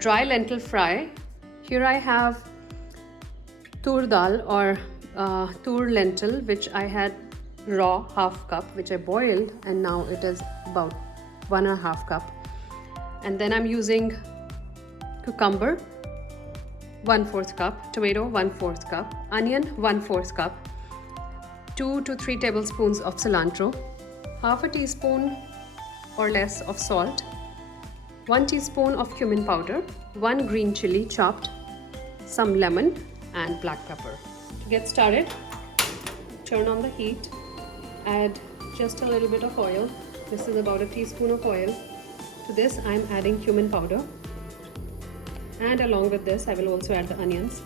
dry lentil fry. Here I have TOOR dal or TOOR lentil, which I had raw half cup, which I boiled, and now it is about 1.5 cup. And then I'm using cucumber 1/4 cup, tomato 1/4 cup, onion 1/4 cup, 2 to 3 tablespoons of cilantro, half a teaspoon or less of salt, 1 teaspoon of cumin powder, 1 green chili chopped, some lemon and black pepper. To get started, turn on the heat, add just a little bit of oil. This is about a teaspoon of oil. To this I'm adding cumin powder, and along with this I will also add the onions.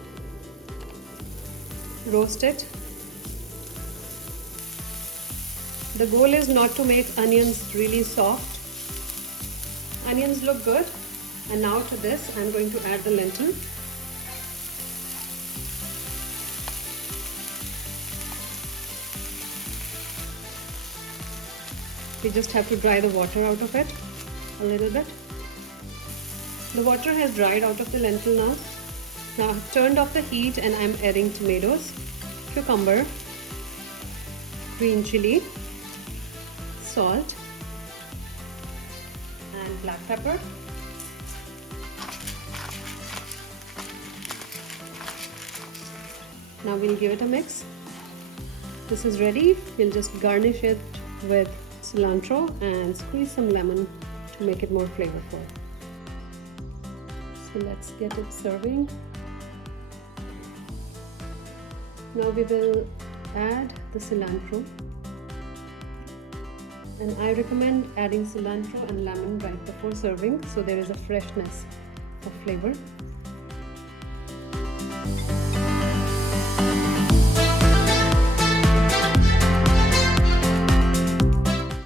Roast it. The goal is not to make onions really soft. Onions look good, and now to this I'm going to add the lentil. We just have to dry the water out of it a little bit. The water has dried out of the lentil now. Now I've turned off the heat and I'm adding tomatoes, cucumber, green chili, salt and black pepper. Now we'll give it a mix. This is ready. We'll just garnish it with cilantro and squeeze some lemon to make it more flavorful. So let's get it serving. Now we will add the cilantro, and I recommend adding cilantro and lemon right before serving so there is a freshness of flavor.